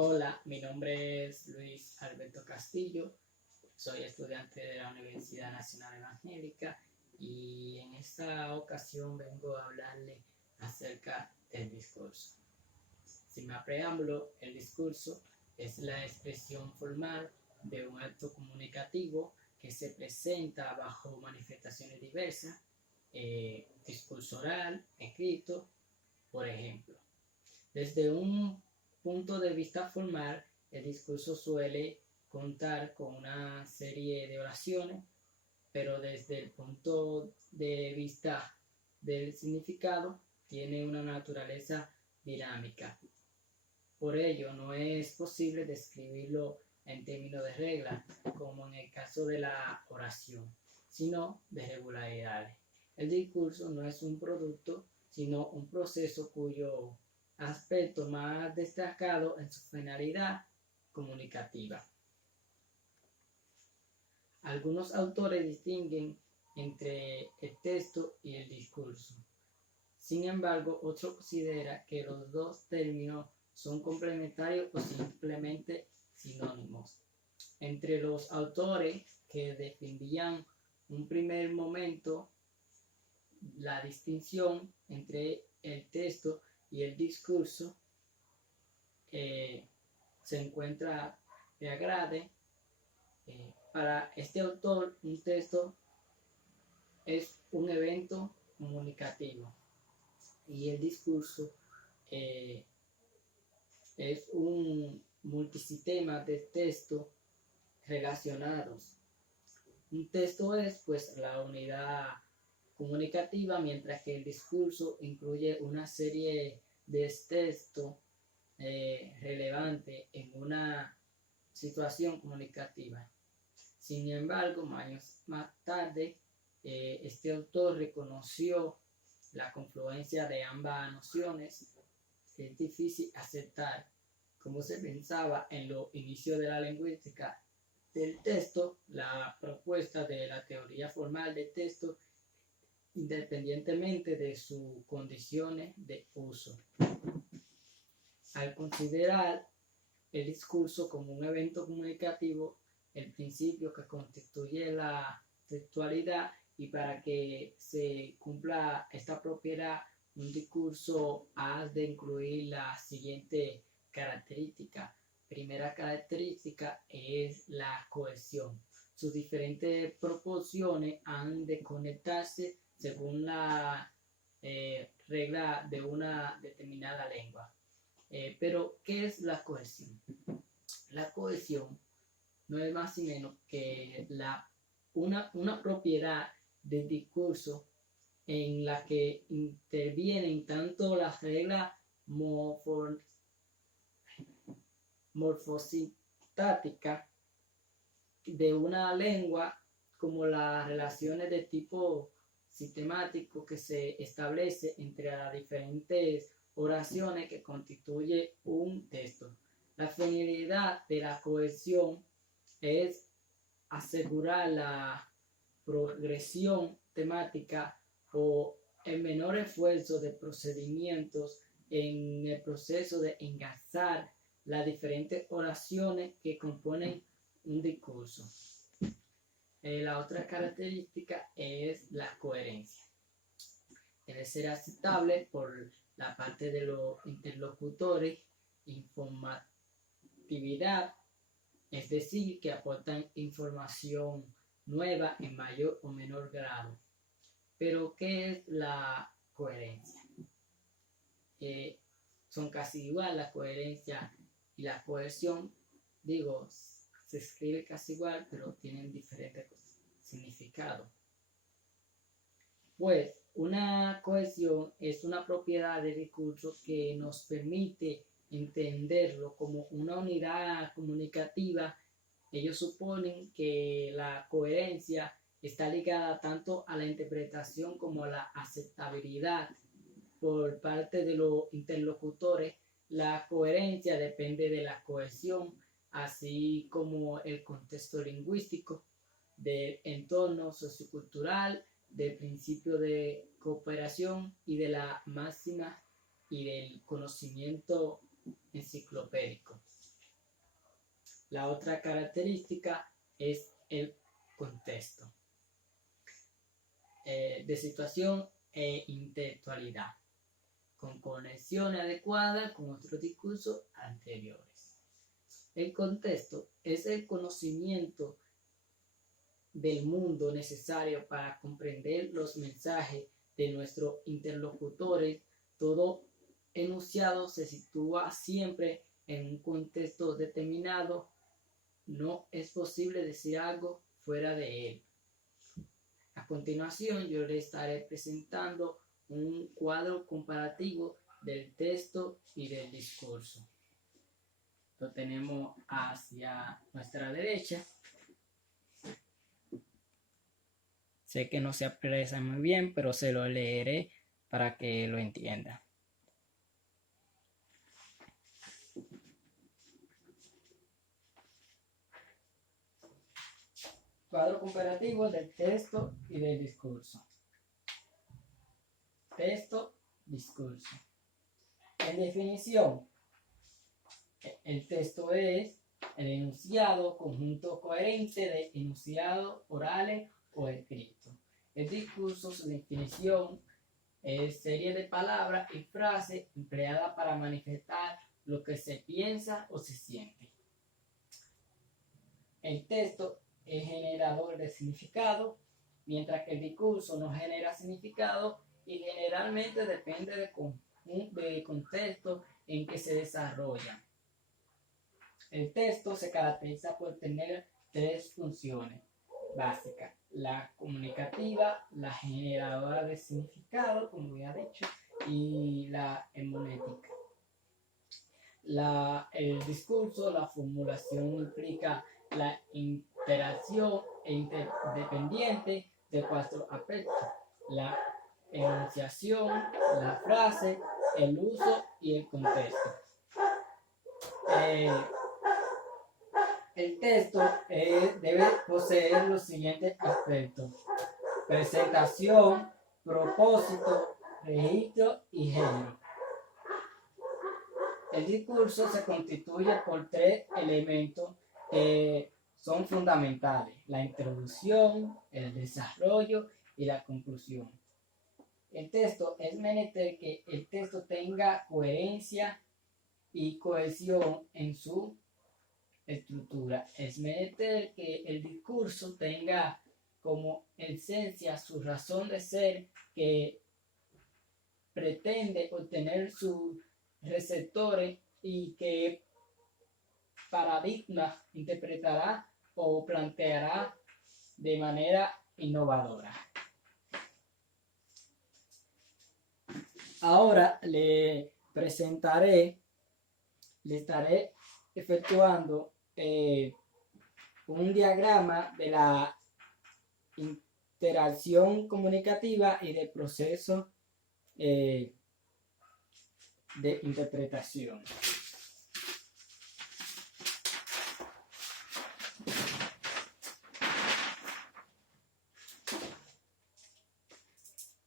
Hola, mi nombre es Luis Alberto Castillo, soy estudiante de la Universidad Nacional Evangélica y en esta ocasión vengo a hablarle acerca del discurso. Sin más preámbulo, el discurso es la expresión formal de un acto comunicativo que se presenta bajo manifestaciones diversas, discurso oral, escrito, por ejemplo. Desde un punto de vista formal, el discurso suele contar con una serie de oraciones, pero desde el punto de vista del significado, tiene una naturaleza dinámica. Por ello, no es posible describirlo en términos de reglas, como en el caso de la oración, sino de regularidades. El discurso no es un producto, sino un proceso cuyo aspecto más destacado en su finalidad comunicativa. Algunos autores distinguen entre el texto y el discurso. Sin embargo, otros consideran que los dos términos son complementarios o simplemente sinónimos. Entre los autores que defendían un primer momento la distinción entre el texto y el discurso, se encuentra Peagrade. Para este autor, un texto es un evento comunicativo y el discurso es un multisistema de textos relacionados. Un texto es pues la unidad comunicativa, mientras que el discurso incluye una serie de textos relevantes en una situación comunicativa. Sin embargo, años más tarde, este autor reconoció la confluencia de ambas nociones. Es difícil aceptar, como se pensaba en los inicios de la lingüística del texto, la propuesta de la teoría formal del texto, independientemente de sus condiciones de uso. Al considerar el discurso como un evento comunicativo, el principio que constituye la textualidad, y para que se cumpla esta propiedad, un discurso ha de incluir la siguiente característica. Primera característica es la cohesión. Sus diferentes proporciones han de conectarse según la regla de una determinada lengua. Pero, ¿qué es la cohesión? La cohesión no es más ni menos que una propiedad del discurso en la que intervienen tanto las reglas morfosintácticas de una lengua como las relaciones de tipo sistemático que se establece entre las diferentes oraciones que constituye un texto. La finalidad de la cohesión es asegurar la progresión temática o el menor esfuerzo de procedimientos en el proceso de enlazar las diferentes oraciones que componen un discurso. La otra característica es la coherencia. Debe ser aceptable por la parte de los interlocutores, informatividad, es decir, que aportan información nueva en mayor o menor grado. Pero, ¿qué es la coherencia? Son casi igual la coherencia y la cohesión. Digo, se escribe casi igual, pero tienen diferentes significados. Pues, una cohesión es una propiedad del discurso que nos permite entenderlo como una unidad comunicativa. Ellos suponen que la coherencia está ligada tanto a la interpretación como a la aceptabilidad por parte de los interlocutores. La coherencia depende de la cohesión, así como el contexto lingüístico, del entorno sociocultural, del principio de cooperación y de la máxima y del conocimiento enciclopédico. La otra característica es el contexto de situación e intelectualidad, con conexión adecuada con otros discursos anteriores. El contexto es el conocimiento del mundo necesario para comprender los mensajes de nuestros interlocutores. Todo enunciado se sitúa siempre en un contexto determinado. No es posible decir algo fuera de él. A continuación, yo le estaré presentando un cuadro comparativo del texto y del discurso. Lo tenemos hacia nuestra derecha. Sé que no se aprecia muy bien, pero se lo leeré para que lo entienda. Cuadro comparativo del texto y del discurso. Texto, discurso. En definición, el texto es el enunciado, conjunto coherente de enunciados orales o escritos. El discurso, su definición, es serie de palabras y frases empleadas para manifestar lo que se piensa o se siente. El texto es generador de significado, mientras que el discurso no genera significado y generalmente depende del contexto en que se desarrolla. El texto se caracteriza por tener tres funciones básicas: la comunicativa, la generadora de significado, como ya he dicho, y la hermenéutica. El discurso, la formulación implica la interacción interdependiente de cuatro aspectos: la enunciación, la frase, el uso y el contexto. El texto debe poseer los siguientes aspectos: presentación, propósito, registro y género. El discurso se constituye por tres elementos que son fundamentales: la introducción, el desarrollo y la conclusión. El texto es menester que el texto tenga coherencia y cohesión en su estructura. Es menester que el discurso tenga como esencia su razón de ser, que pretende obtener sus receptores y que paradigma interpretará o planteará de manera innovadora. Ahora le estaré efectuando un diagrama de la interacción comunicativa y del proceso de interpretación.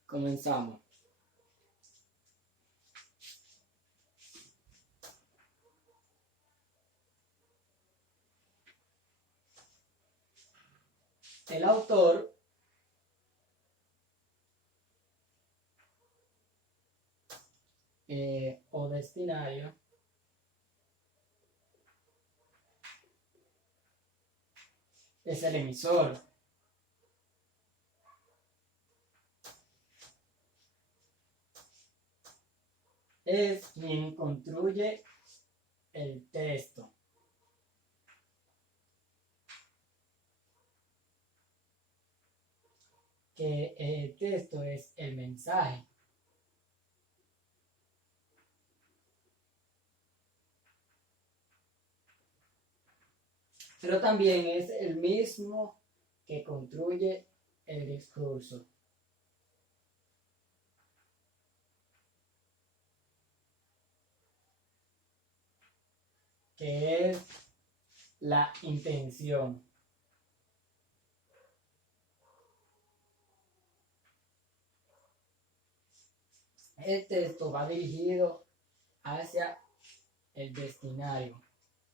Comenzamos. El autor o destinatario es el emisor. Es quien construye el texto. Que el texto es el mensaje. Pero también es el mismo que construye el discurso. Que es la intención. El texto va dirigido hacia el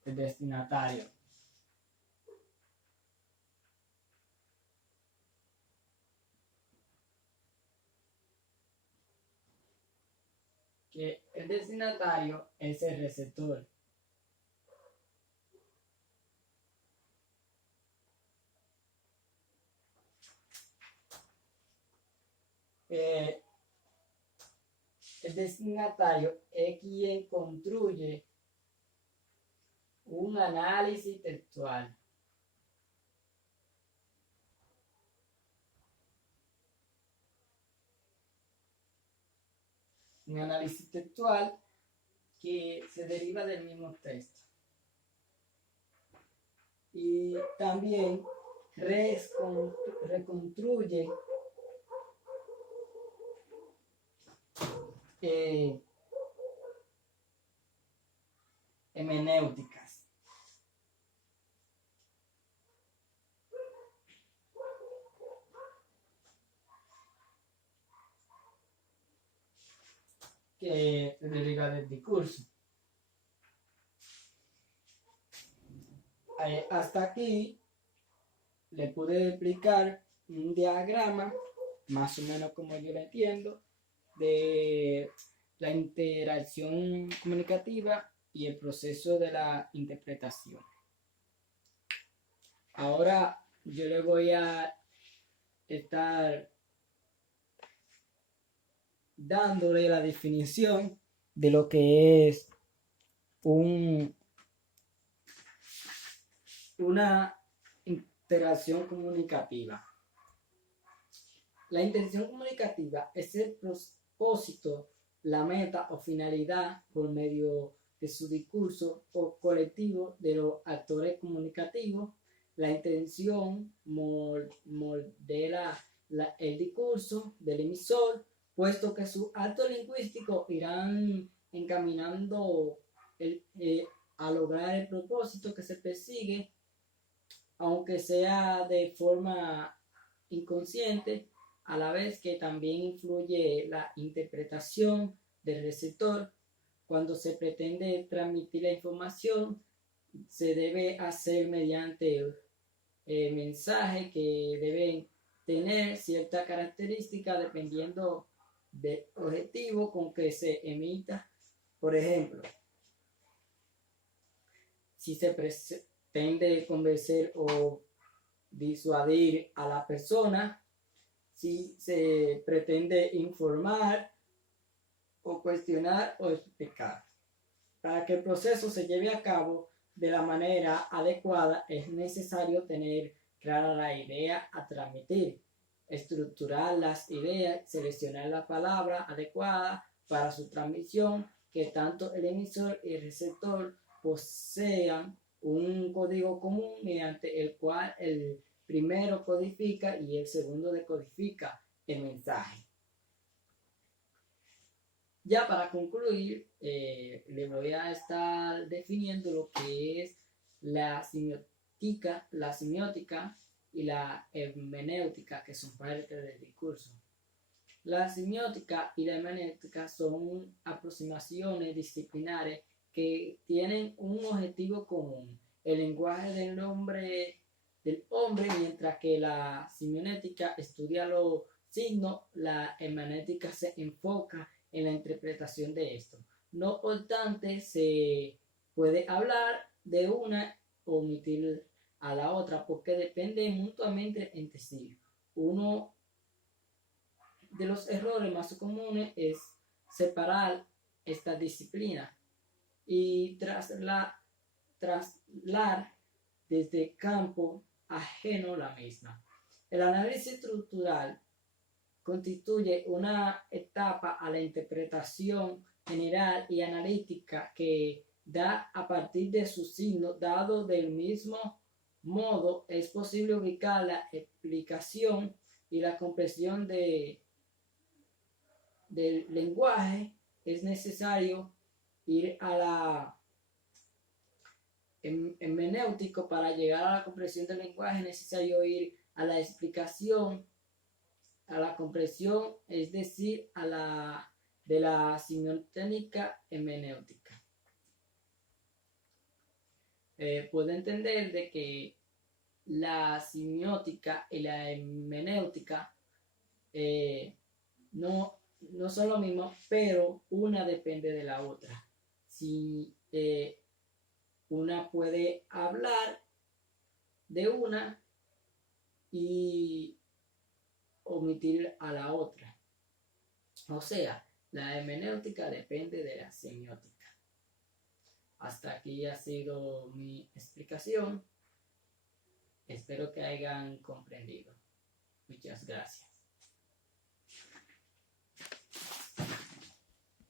destinatario. El destinatario es el receptor. El destinatario es quien construye un análisis textual. Un análisis textual que se deriva del mismo texto. Y también reconstruye hermenéuticas. Que se deriva del discurso. Hasta aquí le pude explicar un diagrama, más o menos como yo lo entiendo, de la interacción comunicativa y el proceso de la interpretación. Ahora yo le voy a estar dándole la definición de lo que es una interacción comunicativa. La interacción comunicativa es el propósito, la meta o finalidad por medio de su discurso o colectivo de los actores comunicativos. La intención modela el discurso del emisor, puesto que sus actos lingüísticos irán encaminando a lograr el propósito que se persigue, aunque sea de forma inconsciente, a la vez que también influye la interpretación del receptor. Cuando se pretende transmitir la información, se debe hacer mediante mensajes que deben tener cierta característica dependiendo del objetivo con que se emita. Por ejemplo, si se pretende convencer o disuadir a la persona, si se pretende informar o cuestionar o explicar. Para que el proceso se lleve a cabo de la manera adecuada es necesario tener clara la idea a transmitir, estructurar las ideas, seleccionar la palabra adecuada para su transmisión, que tanto el emisor y el receptor posean un código común mediante el cual el primero codifica y el segundo decodifica el mensaje. Ya para concluir, le voy a estar definiendo lo que es la semiótica y la hermenéutica, que son parte del discurso. La semiótica y la hermenéutica son aproximaciones disciplinares que tienen un objetivo común, el lenguaje del hombre, mientras que la semionética estudia los signos, la hermenéutica se enfoca en la interpretación de esto. No obstante, se puede hablar de una o omitir a la otra porque dependen mutuamente entre sí. Uno de los errores más comunes es separar esta disciplina y trasladar desde campo ajeno la misma. El análisis estructural constituye una etapa a la interpretación general y analítica que da a partir de sus signos, dado del mismo modo es posible ubicar la explicación y la comprensión del lenguaje. Es necesario ir a la hermenéutico. Para llegar a la comprensión del lenguaje es necesario ir a la explicación, a la comprensión, es decir, de la semiótica hermenéutica. Puedo entender de que la semiótica y la hermenéutica no no son lo mismo, pero una depende de la otra. Si una puede hablar de una y omitir a la otra. O sea, la hermenéutica depende de la semiótica. Hasta aquí ha sido mi explicación. Espero que hayan comprendido. Muchas gracias.